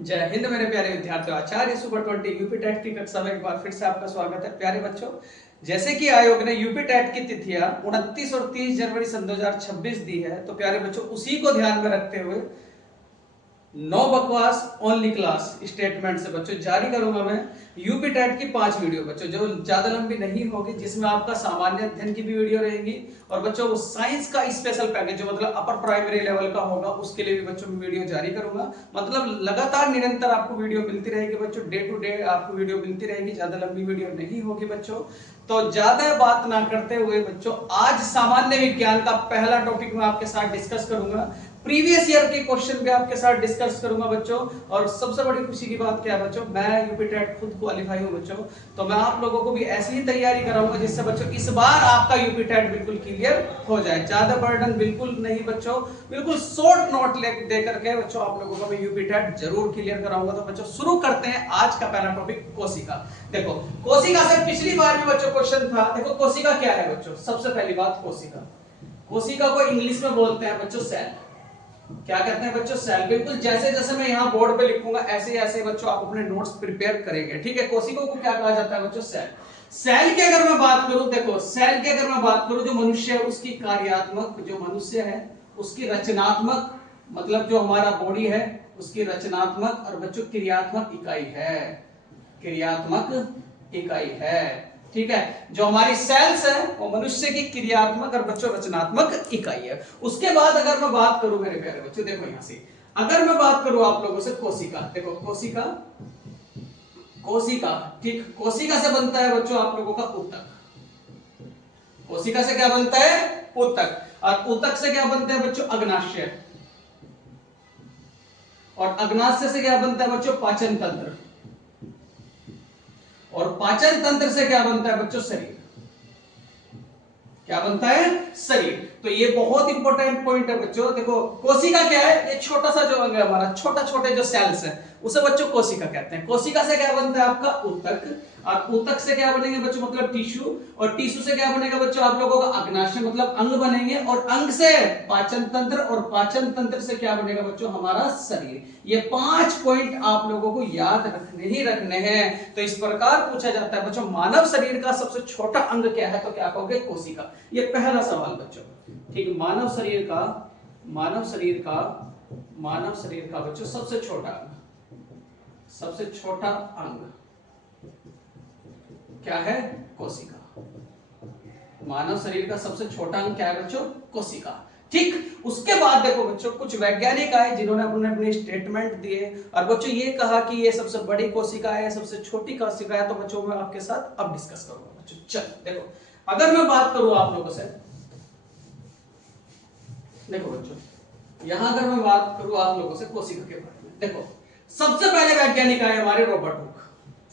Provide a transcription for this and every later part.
जय हिंद मेरे प्यारे विद्यार्थियों। आचार्य सुपर 20 यूपी टेट की कक्षा में एक बार फिर से आपका स्वागत है। प्यारे बच्चों, जैसे कि आयोग ने यूपी टेट की तिथियां 29 और 30 जनवरी सन 2026 दी है, तो प्यारे बच्चों उसी को ध्यान में रखते हुए नो बकवास ओनली क्लास स्टेटमेंट से बच्चों जारी करूंगा मैं यूपी टेट की 5 वीडियो बच्चों, जो ज्यादा लंबी नहीं होगी, जिसमें आपका सामान्य अध्ययन की भी वीडियो रहेगी और बच्चों वो साइंस का स्पेशल पैकेज जो मतलब अपर प्राइमरी लेवल का होगा उसके लिए भी बच्चों मैं वीडियो जारी करूंगा। मतलब लगातार निरंतर आपको वीडियो मिलती रहेगी बच्चों, डे टू डे आपको वीडियो मिलती रहेगी, ज्यादा लंबी वीडियो नहीं होगी बच्चों। तो ज्यादा बात ना करते हुए बच्चों आज सामान्य विज्ञान का पहला टॉपिक मैं आपके साथ डिस्कस करूंगा। प्रीवियस ईयर के क्वेश्चन भी आपके साथ डिस्कस करूंगा बच्चों। और सबसे बड़ी खुशी की बात क्या है बच्चों, मैं यूपी टेट खुद क्वालिफाई हूं बच्चों, तो मैं आप लोगों को भी ऐसी ही तैयारी कराऊंगा जिससे बच्चों इस बार आपका यूपी टेट बिल्कुल क्लियर हो जाए। ज्यादा बर्डन बिल्कुल नहीं बच्चों, बिल्कुल शॉर्ट नोट दे करके बच्चों आप लोगों को मैं यूपी टेट जरूर क्लियर कराऊंगा। तो बच्चों शुरू करते हैं आज का पहला टॉपिक, कोशिका। देखो कोशिका से पिछली बार भी बच्चों क्वेश्चन था। देखो कोशिका क्या है बच्चों, सबसे पहली बात कोशिका, कोशिका को इंग्लिश में बोलते हैं बच्चों सेल। क्या कहते हैं बच्चों, सेल। बिल्कुल जैसे जैसे मैं यहाँ बोर्ड पे लिखूंगा ऐसे ऐसे बच्चों आप अपने नोट्स प्रिपेयर करेंगे, ठीक है। कोशिका को क्या कहा जाता है बच्चों, सेल। सेल की अगर मैं बात करूं, देखो सेल की अगर मैं बात करूं, जो मनुष्य है उसकी कार्यात्मक, जो मनुष्य है उसकी रचनात्मक, मतलब जो हमारा बॉडी है उसकी रचनात्मक और बच्चों क्रियात्मक इकाई है, क्रियात्मक इकाई है, ठीक है। जो हमारी सेल्स है वो मनुष्य की क्रियात्मक और बच्चों रचनात्मक इकाई है। उसके बाद अगर मैं बात करूं मेरे प्यारे बच्चों, देखो यहां से अगर मैं बात करूं आप लोगों से कोशिका, देखो कोशिका, कोशिका, ठीक, कोशिका से बनता है बच्चों आप लोगों का ऊतक। कोशिका से क्या बनता है, ऊतक। और ऊतक से क्या बनता है बच्चों, अग्नाशय। और अग्नाशय से क्या बनता है बच्चों, पाचन तंत्र। और पाचन तंत्र से क्या बनता है बच्चों, शरीर। क्या बनता है, शरीर। तो ये बहुत इंपॉर्टेंट पॉइंट है बच्चों। देखो कोशिका क्या है, ये छोटा सा जो अंग है हमारा, छोटा छोटे जो सेल्स है उसे बच्चों कोशिका कहते हैं। कोशिका से क्या बनता है आपका ऊतक, और ऊतक से क्या बनेंगे बच्चों, मतलब टिश्यू। और टिश्यू से क्या बनेगा बच्चों आप लोगों का अग्नाशय, मतलब अंग बनेंगे। और अंग से पाचन तंत्र, और पाचन तंत्र से क्या बनेगा बच्चों, हमारा शरीर। ये 5 पॉइंट आप लोगों को याद रखने ही रखने हैं। तो इस प्रकार पूछा जाता है बच्चों, मानव शरीर का सबसे छोटा अंग क्या है, तो क्या कहोगे, कोशिका। ये पहला सवाल बच्चों, ठीक। मानव शरीर का, मानव शरीर का, मानव शरीर का बच्चों सबसे छोटा अंग, सबसे छोटा अंग क्या है, कोशिका। मानव शरीर का सबसे छोटा अंग क्या है बच्चों, कोशिका, ठीक। उसके बाद देखो बच्चों कुछ वैज्ञानिक आए जिन्होंने अपने अपने स्टेटमेंट दिए और बच्चों ये कहा कि ये सबसे बड़ी कोशिका है, सबसे छोटी कोशिका है। तो बच्चों मैं आपके साथ अब डिस्कस करूंगा बच्चों। चलो देखो अगर मैं बात करूं आप लोगों से, देखो बच्चों यहां अगर मैं बात करूं आप लोगों से कोशिका के बारे में, देखो सबसे पहले वैज्ञानिक आए हमारे रॉबर्ट हुक।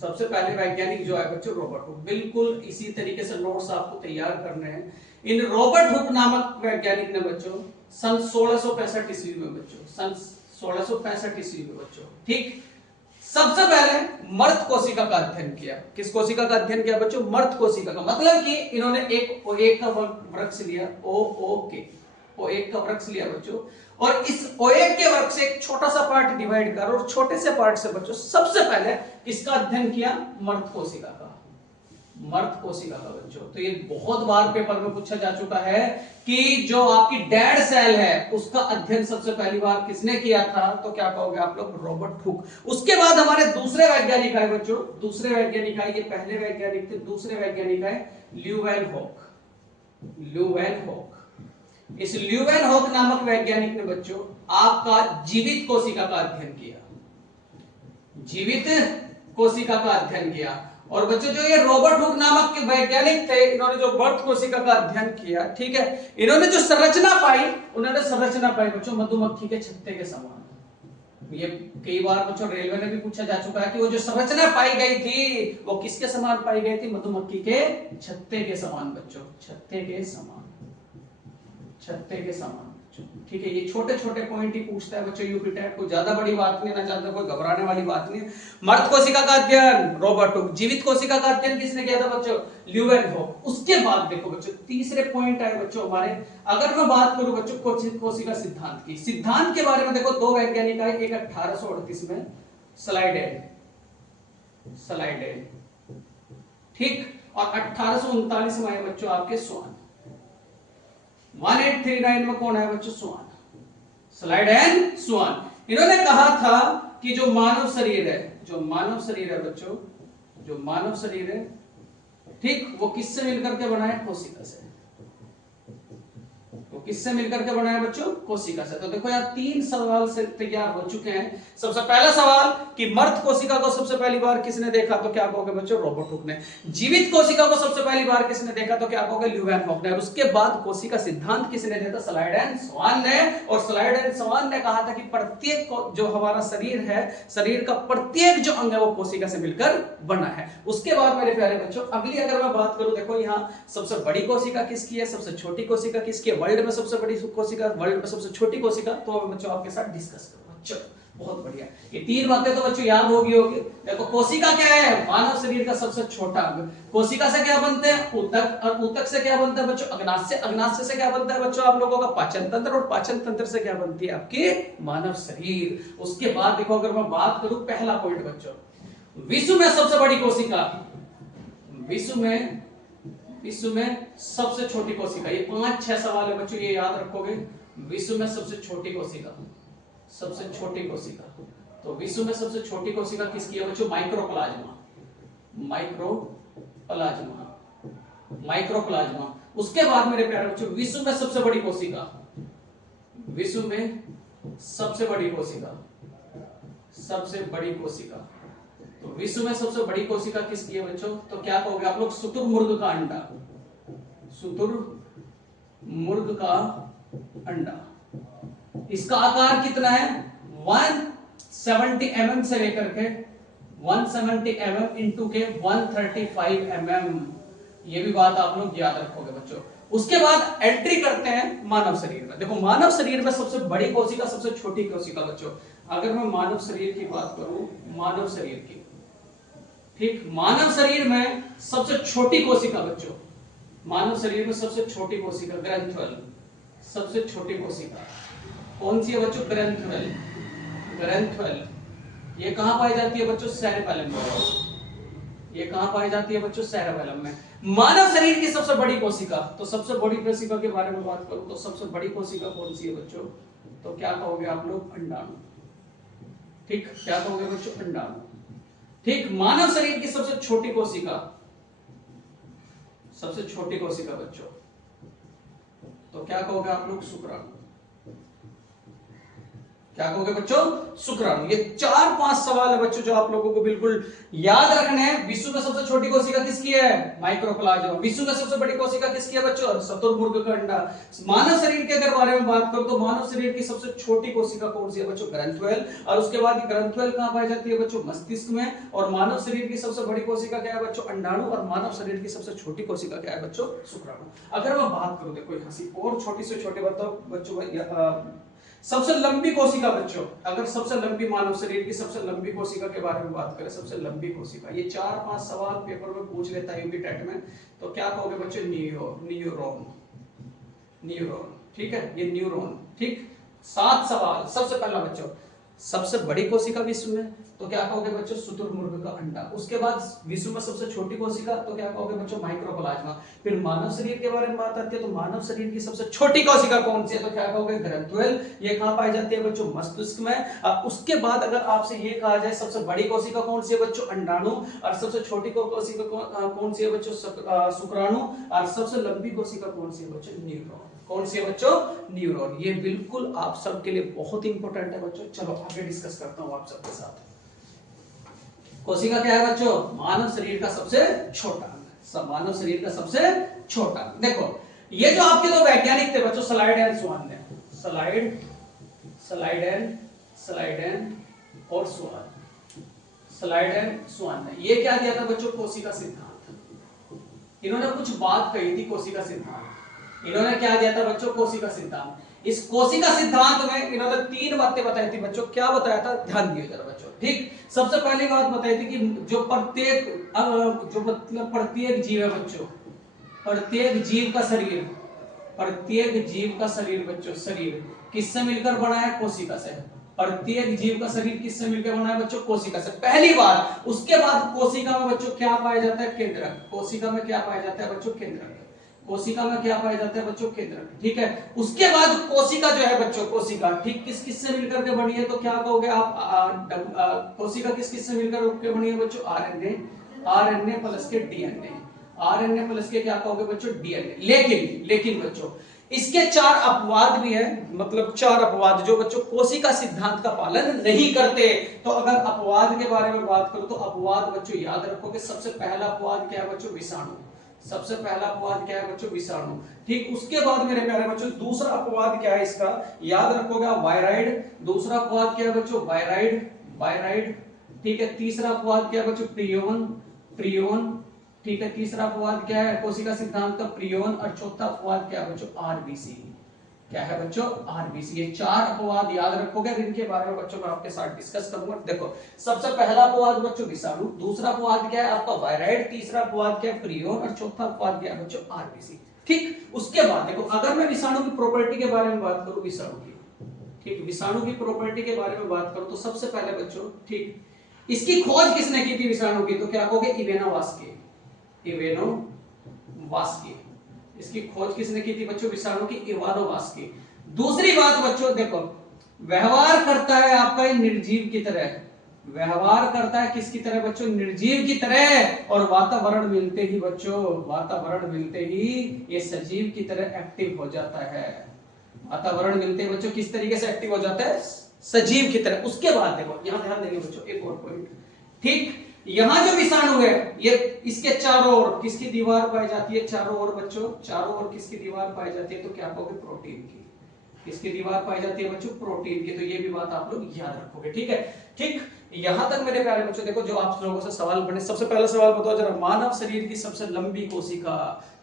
सबसे पहले वैज्ञानिक जो है बच्चों रॉबर्ट हुक। बिल्कुल इसी तरीके से नोट्स आपको तैयार करने हैं। इन रॉबर्ट हुक नामक वैज्ञानिक ने बच्चों सन 1665 ईस्वी में बच्चों, सन 1665 ईस्वी में बच्चों, ठीक, सबसे पहले मर्द कोशिका का अध्ययन किया। किस कोशिका का अध्ययन किया बच्चों, मर्द कोशिका का। मतलब कि इन्होंने एक का वृक्ष लिया, ओ एक का वृक्ष लिया बच्चों, और इस O1 के वर्ग से एक छोटा सा पार्ट डिवाइड कर, और छोटे से पार्ट से बच्चों सबसे पहले इसका अध्ययन किया, मर्द कोशिका का, मर्द कोशिका का बच्चों। तो ये बहुत बार पेपर में पूछा जा चुका है कि जो आपकी डेड सेल है उसका अध्ययन सबसे पहली बार किसने किया था, तो क्या कहोगे आप लोग, रॉबर्ट हुक। उसके बाद हमारे दूसरे वैज्ञानिक आए बच्चों, दूसरे वैज्ञानिक आए, ये पहले वैज्ञानिक थे, दूसरे वैज्ञानिक आए ल्यूवेनहॉक। ल्यूवेनहॉक, इस ल्यूवेनहॉक नामक वैज्ञानिक ने बच्चों आपका जीवित कोशिका का अध्ययन किया, जीवित कोशिका का अध्ययन किया। और बच्चों जो ये रॉबर्ट हुक नामक के वैज्ञानिक थे, इन्होंने जो मर्द कोशिका का अध्ययन किया, ठीक है, इन्होंने जो संरचना पाई, उन्होंने संरचना पाई बच्चों मधुमक्खी के छत्ते के समान। ये कई बार बच्चों रेलवे में भी पूछा जा चुका है कि वो जो संरचना पाई गई थी वो किसके समान पाई गई थी, मधुमक्खी के छत्ते के समान बच्चों, छत्ते के समान, छत्ते के समान, ठीक है। ये छोटे छोटे पॉइंट ही पूछता है बच्चों यूपी टेट को, ज्यादा बड़ी बात नहीं ना, ज्यादा कोई घबराने वाली बात नहीं। मर्द कोशिका का अध्ययन रॉबर्ट हुक, जीवित कोशिका का अध्ययन किसने किया था बच्चों, ल्यूवेनहॉक। उसके बाद देखो बच्चों तीसरे पॉइंट आए बच्चों हमारे। अगर मैं बात करूं बच्चों कोशिका सिद्धांत की, सिद्धांत के बारे में देखो दो वैज्ञानिक आए, एक 1838 में स्लाइडेन, स्लाइडेन, ठीक। और 1839 में आए बच्चों आपके स्वान। 1839 में कौन है बच्चों? स्वान, स्लाइडेन स्वान। इन्होंने कहा था कि जो मानव शरीर है, जो मानव शरीर है बच्चों, जो मानव शरीर है, ठीक, वो किससे मिलकर के बना है? कोशिका से। वो किससे मिलकर के बना है बच्चों? कोशिका से। तो देखो यार 3 सवाल से तैयार हो चुके हैं। सबसे पहला सवाल कि मर्द कोशिका को सबसे पहली बार किसने देखा? तो क्या कहोगे बच्चों? रॉबर्ट हुक ने। जीवित कोशिका को सबसे पहली बार किसने देखा? तो क्या कहोगे? ल्यूवेनहॉक ने। और उसके बाद कोशिका सिद्धांत किसने दिया था? स्लाइडेन स्वान ने। और स्लाइडेन स्वान ने कहा था कि प्रत्येक जो हमारा शरीर है, शरीर का प्रत्येक जो अंग है वो कोशिका से मिलकर बना है। उसके बाद मेरे प्यारे बच्चों अगली अगर मैं बात करूं, देखो यहाँ सबसे बड़ी कोशिका किसकी है, सबसे छोटी कोशिका किसकी है, वर्ल्ड में सबसे बड़ी कोशिका, वर्ल्ड में सबसे छोटी कोशिका, तो मैं बच्चों आपके साथ डिस्कस करूंगा। चलो बहुत बढ़िया, ये 3 बातें तो बच्चों याद होगी। देखो कोशिका क्या है? मानव शरीर का सबसे छोटा अंग। कोशिका से क्या बनते हैं? ऊतक। और ऊतक से क्या बनता है बच्चों? अग्नाशय। अग्नाशय से क्या बनता है बच्चों आप लोगों का? पाचन तंत्र। और पाचन तंत्र से क्या बनती है आपकी? मानव शरीर। उसके बाद देखो अगर मैं बात करूं, पहला पॉइंट बच्चों, विश्व में सबसे बड़ी कोशिका, विश्व में सबसे छोटी कोशिका। ये 5-6 सवाल है बच्चों, ये याद रखोगे। विश्व में सबसे छोटी कोशिका, सबसे छोटी कोशिका। तो विश्व में सबसे छोटी कोशिका किसकी है बच्चों? Mycoplasma, mycoplasma, mycoplasma. उसके बाद मेरे प्यारे बच्चों विश्व में सबसे बड़ी कोशिका, विश्व में सबसे बड़ी कोशिका, सबसे बड़ी कोशिका। तो विश्व में सबसे बड़ी कोशिका किसकी है बच्चों? तो क्या कहोगे आप लोग? शुतुरमुर्ग का अंडा, शुतुरमुर्ग का अंडा। इसका आकार कितना है? 170 mm से लेकर के 170 mm इंटू के 135 mm। ये भी बात आप लोग याद रखोगे बच्चों। उसके बाद एंट्री करते हैं मानव शरीर में। देखो मानव शरीर में सबसे बड़ी कोशिका, सबसे छोटी कोशिका बच्चों। अगर मैं मानव शरीर की बात करूं, मानव शरीर की, ठीक, मानव शरीर में सबसे छोटी कोशिका बच्चों, मानव शरीर में सबसे छोटी कोशिका ग्रंथुअल, सबसे छोटी कोशिका कौन सी है बच्चों? ग्रंथुअल, ग्रंथुअल। ये कहां पाई जाती है बच्चों? सेरेबेलम में। ये कहां पाई जाती है बच्चों? सेरेबेलम में। मानव शरीर की सबसे बड़ी कोशिका, तो सबसे बड़ी कोशिका के बारे में बात करूं तो सबसे बड़ी कोशिका कौन सी है बच्चों? तो क्या कहोगे आप लोग? अंडाणु, ठीक, क्या कहोगे बच्चों? अंडाणु, ठीक। मानव शरीर की सबसे छोटी कोशिका, सबसे छोटी कोशिका बच्चों, तो क्या कहोगे आप लोग? शुक्राणु। क्या कहोगे बच्चों? शुक्राणु। ये 4-5 सवाल है बच्चों जो आप लोगों को बिल्कुल याद रखने हैं। विश्व में सबसे छोटी कोशिका किसकी है? माइक्रोप्लाज्मा। विश्व में सबसे बड़ी कोशिका किसकी है बच्चों? शुतुरमुर्ग का अंडा। मानव शरीर के अगर बारे में बात करो तो मानव शरीर की सबसे छोटी कोशिका कौन सी है बच्चों? ग्रंथुअल। और उसके बाद ग्रंथुअल कहां पाई जाती है बच्चों? मस्तिष्क में। और मानव शरीर की सबसे बड़ी कोशिका क्या है बच्चों? अंडाणु। और मानव शरीर की सबसे छोटी कोशिका क्या है बच्चों? शुक्राणु। अगर मैं बात करूं, देखो यहां से और छोटी से छोटे बताओ बच्चों, सबसे लंबी कोशिका बच्चों, अगर सबसे लंबी मानव शरीर की सबसे लंबी कोशिका के बारे में बात करें, सबसे लंबी कोशिका, ये 4-5 सवाल पेपर में पूछ लेता है यूपी टेट में। तो क्या कहोगे बच्चों? न्यूरॉन, न्यूरॉन, ठीक है, ये न्यूरॉन, ठीक। 7 सवाल। सबसे पहला बच्चों सबसे बड़ी कोशिका विश्व में, तो क्या कहोगे बच्चों? शुतुरमुर्ग का अंडा। उसके बाद विश्व में सबसे छोटी कोशिका, तो क्या कहोगे बच्चों? माइक्रोप्लाज्मा। फिर मानव शरीर के बारे में बात आती है तो मानव शरीर की सबसे छोटी कोशिका कौन सी है? तो क्या कहोगे? ग्रंथुअल। ये कहां पाई जाती है बच्चों? मस्तिष्क में। उसके बाद अगर आपसे ये कहा जाए सबसे बड़ी कोशिका कौन सी है बच्चों? अंडाणु। और सबसे छोटी कोशिका कौन सी है बच्चों? शुक्राणु। और सबसे लंबी कोशिका कौन सी है बच्चों? न्यूरॉन। कौन सी है बच्चों? न्यूरॉन। ये बिल्कुल आप सबके लिए बहुत इंपॉर्टेंट है बच्चों। चलो आगे डिस्कस करता हूं आप सबके साथ। कोशिका क्या है बच्चों? मानव शरीर का सबसे छोटा अंग, मानव शरीर का सबसे छोटा अंग। देखो ये जो आपके दो वैज्ञानिक थे बच्चों, स्लाइडेन स्वान ने, स्लाइडेन और स्वान ने ये क्या दिया था बच्चों? कोशिका सिद्धांत। इन्होंने कुछ बात कही थी कोशिका सिद्धांत। इन्होंने क्या दिया था बच्चों? कोशिका सिद्धांत। इस कोशिका सिद्धांत में इन्होंने 3 बातें बताई थी बच्चों। क्या बताया था? ध्यान दियो जरा बच्चों, ठीक। सबसे पहली बात बताई थी कि जो प्रत्येक जीव है बच्चों, प्रत्येक जीव का शरीर, प्रत्येक जीव का शरीर बच्चों, शरीर किससे मिलकर बना है? कोशिका से। प्रत्येक जीव का शरीर किससे मिलकर बना है बच्चों? कोशिका से। पहली बात। उसके बाद कोशिका में बच्चों क्या पाया जाता है? केंद्रक। कोशिका में क्या पाया जाता है बच्चों? केंद्रक। कोशिका में क्या पाया जाता है बच्चों? केंद्रक। ठीक है। उसके बाद कोशिका जो है बच्चों, कोशिका ठीक किस किस से मिलकर के बनी है? तो क्या कहोगे आप? कोशिका किस किस से मिलकर के बनी है बच्चों? आरएनए, आरएनए प्लस के डीएनए, आरएनए प्लस के क्या कहोगे बच्चों? डीएनए। लेकिन बच्चों इसके 4 अपवाद भी है, मतलब 4 अपवाद जो बच्चों कोशिका सिद्धांत का पालन नहीं करते। तो अगर अपवाद के बारे में बात करो तो अपवाद बच्चों याद रखोगे, सबसे पहला अपवाद क्या है बच्चों? विषाणु। सबसे पहला अपवाद क्या है बच्चों? विषाणु। ठीक। उसके बाद मेरे प्यारे बच्चों दूसरा अपवाद क्या है इसका? याद रखोगे वायराइड। दूसरा अपवाद क्या है बच्चों? Wired, wired. ठीक है। तीसरा अपवाद क्या है बच्चों? Prion, prion. ठीक है। तीसरा अपवाद क्या है कोशिका सिद्धांत का? प्रियोन। और चौथा अपवाद क्या है बच्चों? आरबीसी। क्या है बच्चों? आरबीसी। ये 4 अपवाद याद रखोगे, इनके बारे में बच्चों मैं आपके साथ डिस्कस करूंगा। देखो सबसे पहला अपवाद बच्चों विषाणु, दूसरा अपवाद क्या है आपका? वायराइड, तीसरा अपवाद क्या है? प्रियोन, और चौथा अपवाद क्या है बच्चों? आरबीसी। ठीक। उसके बाद देखो अगर मैं विषाणु की प्रॉपर्टी के बारे में बात करूं, विषाणु की, ठीक, विषाणु की प्रॉपर्टी के बारे में बात करूं तो सबसे पहले बच्चों, ठीक, इसकी खोज किसने की थी विषाणु की? तो क्या कहोगे? इवेनोवास्की, इवेनोवास्की। इसकी खोज किसने की थी बच्चों विषाणु की? इवानोवास्की। दूसरी बात बच्चों देखो, व्यवहार करता है आपका ये निर्जीव की तरह, व्यवहार करता है किसकी तरह बच्चों? निर्जीव की तरह। और वातावरण मिलते ही बच्चों, वातावरण मिलते ही ये सजीव की तरह एक्टिव हो जाता है। वातावरण मिलते ही बच्चों किस तरीके से एक्टिव हो जाता है? सजीव की तरह। उसके बाद देखो यहां ध्यान देंगे बच्चों एक और पॉइंट, ठीक, यहां जो विषाणु है ये इसके चारों ओर किसकी दीवार पाई जाती है? चारों ओर बच्चों, चारों ओर किसकी दीवार पाई जाती है? तो क्या कहोगे? प्रोटीन की। किसकी दीवार पाई जाती है बच्चों? प्रोटीन की। तो ये भी बात आप लोग याद रखोगे। ठीक है। ठीक। यहां तक मेरे प्यारे बच्चों देखो जो आप लोगों से सवाल बने, सबसे पहला सवाल बताओ जरा, मानव शरीर की सबसे लंबी कोशिका,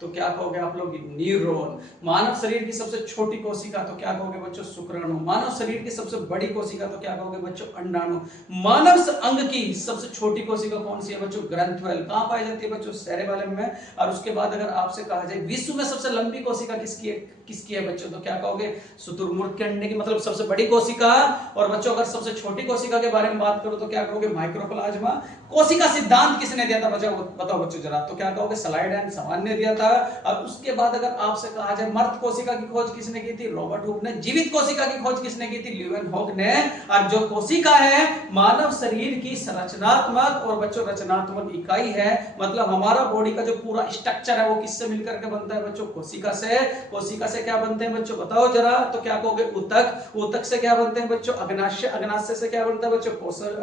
तो क्या कहोगे आप लोग? न्यूरॉन। मानव शरीर की सबसे छोटी कोशिका, तो क्या कहोगे बच्चों? शुक्राणु। मानव शरीर की सबसे बड़ी कोशिका, तो क्या कहोगे बच्चों? अंडाणु। मानव अंग की सबसे छोटी कोशिका कौन सी है बच्चों? ग्रंथवेल। कहां पाई जाती है बच्चों? सेरेबेलम में। और उसके बाद अगर आपसे कहा जाए विश्व में सबसे लंबी कोशिका किसकी है? किसकी है बच्चों? तो क्या कहोगे? शुतुरमुर्ग के अंडे की, मतलब सबसे बड़ी कोशिका। और बच्चों अगर सबसे छोटी कोशिका के बारे में बात करो तो क्या कहोगे? माइक्रोप्लाज्मा। कोशिका सिद्धांत किसने दिया था बच्चों? बताओ बच्चों जरा, तो क्या कहोगे? स्लाइड एंड समान ने दिया था। और उसके बाद अगर आपसे कहा जाए मर्त कोशिका की खोज किसने की थी? रॉबर्ट हुक ने। जीवित कोशिका की खोज किसने की थी? ल्यूवेनहॉक ने। और जो कोशिका है मानव शरीर की संरचनात्मक और बच्चों रचनात्मक इकाई है, मतलब हमारा बॉडी का जो पूरा स्ट्रक्चर है वो किससे मिलकर के बनता है बच्चों? कोशिका से। कोशिका से क्या बनते हैं बच्चों? बताओ जरा, तो क्या कहोगे? ऊतक। ऊतक से क्या बनते हैं बच्चों? अग्नाशय। अग्नाशय से क्या बनता है बच्चों? पोषण,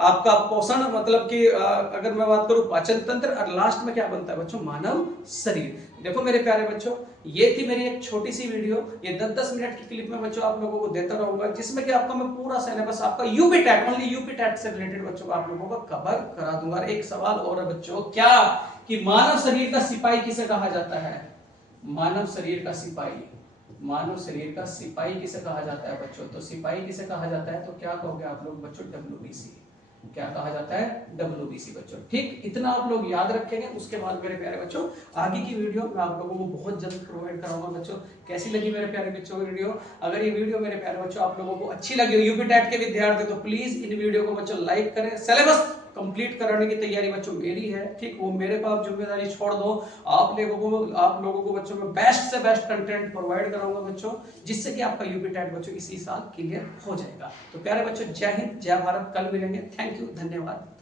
आपका पोषण, मतलब कि अगर मैं बात करूं पाचन तंत्र। और लास्ट में क्या बनता है बच्चों? मानव शरीर। देखो मेरे प्यारे बच्चों ये थी मेरी एक छोटी सी वीडियो, ये 10-10 मिनट की क्लिप में बच्चों आप लोगों को देता रहूंगा, जिसमें कि आपका मैं पूरा सिलेबस आपका UP TET, only UP TET से रिलेटेड बच्चों को आप लोगों को कवर करा दूंगा। एक सवाल और है बच्चों, क्या कि मानव शरीर का सिपाही किसे कहा जाता है? मानव शरीर का सिपाही, मानव शरीर का सिपाही किसे कहा जाता है बच्चों? तो सिपाही किसे कहा जाता है? तो क्या कहोगे आप लोग बच्चों? डब्ल्यूबीसी। क्या कहा जाता है? डब्ल्यूबीसी बच्चों। ठीक, इतना आप लोग याद रखेंगे। उसके बाद मेरे प्यारे बच्चों आगे की वीडियो मैं आप लोगों को बहुत जल्द प्रोवाइड कराऊंगा बच्चों। कैसी लगी मेरे प्यारे बच्चों की वीडियो? अगर ये वीडियो मेरे प्यारे बच्चों आप लोगों को अच्छी लगी, यूपी टैट के विद्यार्थी, तो प्लीज इन वीडियो को बच्चों लाइक करें। सिलेबस कंप्लीट कराने की तैयारी बच्चों मेरी है, ठीक, वो मेरे को आप जिम्मेदारी छोड़ दो। आप लोगों को बच्चों में बेस्ट से बेस्ट कंटेंट प्रोवाइड कराऊंगा बच्चों, जिससे कि आपका यूपी टैट बच्चों इसी साल क्लियर हो जाएगा। तो प्यारे बच्चों जय हिंद, जय भारत। कल मिलेंगे। थैंक यू, धन्यवाद।